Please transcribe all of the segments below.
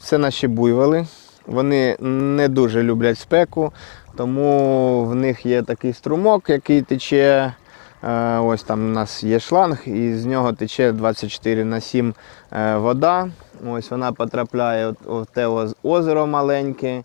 Це наші буйволи. Вони не дуже люблять спеку, тому в них є такий струмок, який тече. Е, Ось там у нас є шланг, і з нього тече 24 на 7 е, вода. Ось вона потрапляє в те озеро маленьке.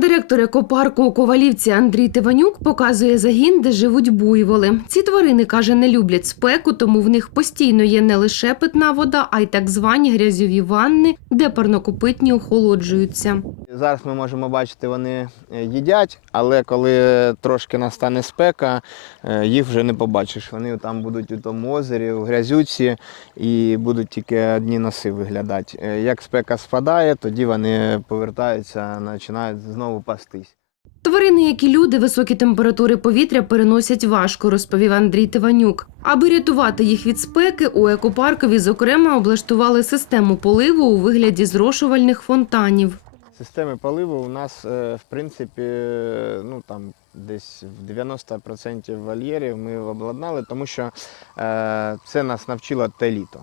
Директор екопарку у Ковалівці Андрій Тиванюк показує загін, де живуть буйволи. Ці тварини каже, не люблять спеку, тому в них постійно є не лише питна вода, а й так звані грязьові ванни, де парнокопитні охолоджуються. Зараз ми можемо бачити, вони е, їдять, але коли трошки настане спека, е, їх вже не побачиш. Вони там будуть у тому озері, в грязюці і будуть тільки одні носи виглядати. Е, Як спека спадає, тоді вони повертаються, починають знову пастись. Тварини, як і люди, високі температури повітря переносять важко, розповів Андрій Тиванюк. Аби рятувати їх від спеки, у екопаркові зокрема облаштували систему поливу у вигляді зрошувальних фонтанів. Системи поливу у нас, е, в принципі, е, ну там десь в 90% вольєрів ми обладнали, тому що е, це нас навчило те літо.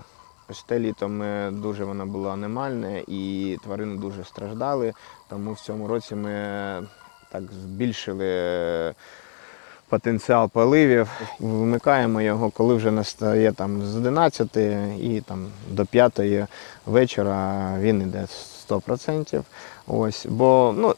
Ось те літо дуже воно було анемальне і тварини дуже страждали. Тому в цьому році ми так збільшили е, потенціал поливів. Вмикаємо його, коли вже настає там з 11 і там до 5 вечора він йде 100%. Ось, бо ну,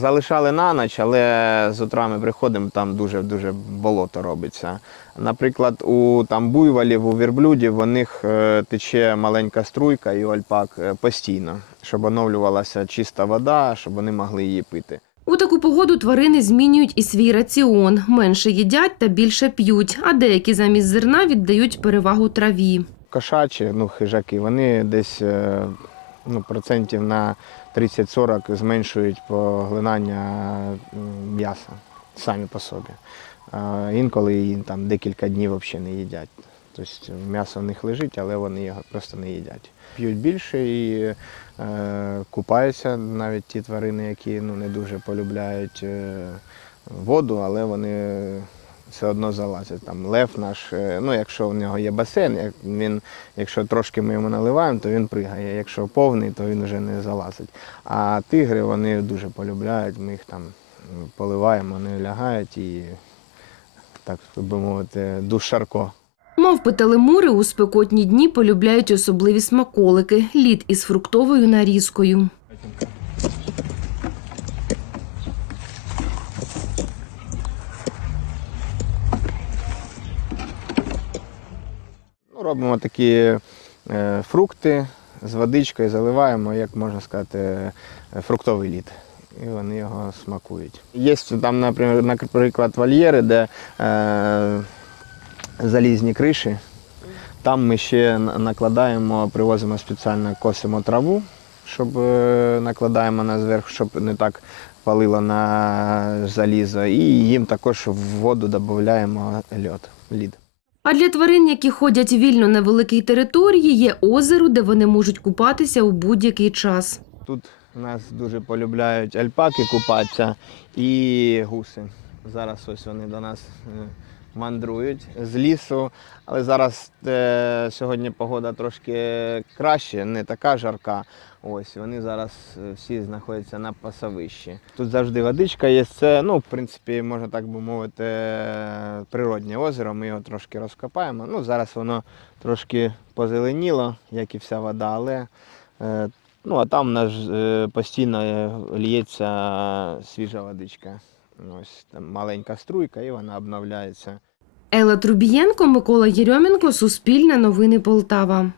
залишали на ніч, але з утра ми приходимо, там дуже-дуже болото робиться. Наприклад, у там буйволів, у вірблюдів у них е, тече маленька струйка і альпак е, постійно, щоб оновлювалася чиста вода, щоб вони могли її пити. У таку погоду тварини змінюють і свій раціон. Менше їдять та більше п'ють, а деякі замість зерна віддають перевагу траві. Кошачі, ну, хижаки, вони десь е, ну, процентів на 30-40 зменшують поглинання м'яса самі по собі. Інколи і там декілька днів взагалі не їдять. Тобто м'ясо в них лежить, але вони його просто не їдять. П'ють більше і е, купаються навіть ті тварини, які ну, не дуже полюбляють е, воду, але вони все одно залазять. Там лев наш, е, ну якщо у нього є басейн, як він, якщо трошки ми йому наливаємо, то він пригає. Якщо повний, то він вже не залазить. А тигри вони дуже полюбляють, ми їх там поливаємо, вони лягають і так би мовити, душарко. Мавпи та лемури у спекотні дні полюбляють особливі смаколики – лід із фруктовою нарізкою. Робимо такі е, фрукти з водичкою, заливаємо, як можна сказати, е, фруктовий лід. І вони його смакують. Є там, наприклад, наприклад, вольєри, де е, залізні криші. Там ми ще накладаємо, привозимо спеціально косимо траву, щоб е, накладаємо на зверх, щоб не так палило на залізо. І їм також в воду додаємо лід. А для тварин, які ходять вільно на великій території, є озеро, де вони можуть купатися у будь-який час. Тут нас дуже полюбляють альпаки купатися і гуси. Зараз ось вони до нас е, мандрують з лісу. Але зараз е, сьогодні погода трошки краще, не така жарка. Ось вони зараз е, всі знаходяться на пасовищі. Тут завжди водичка є. Це, ну, в принципі, можна так би мовити, природнє озеро. Ми його трошки розкопаємо. Ну, зараз воно трошки позеленіло, як і вся вода, але е, Ну, а там у нас е, постійно лється свіжа водичка. Ось там маленька струйка і вона обновляється. Елла Трубієнко, Микола Єрьомінко, Суспільне новини Полтава.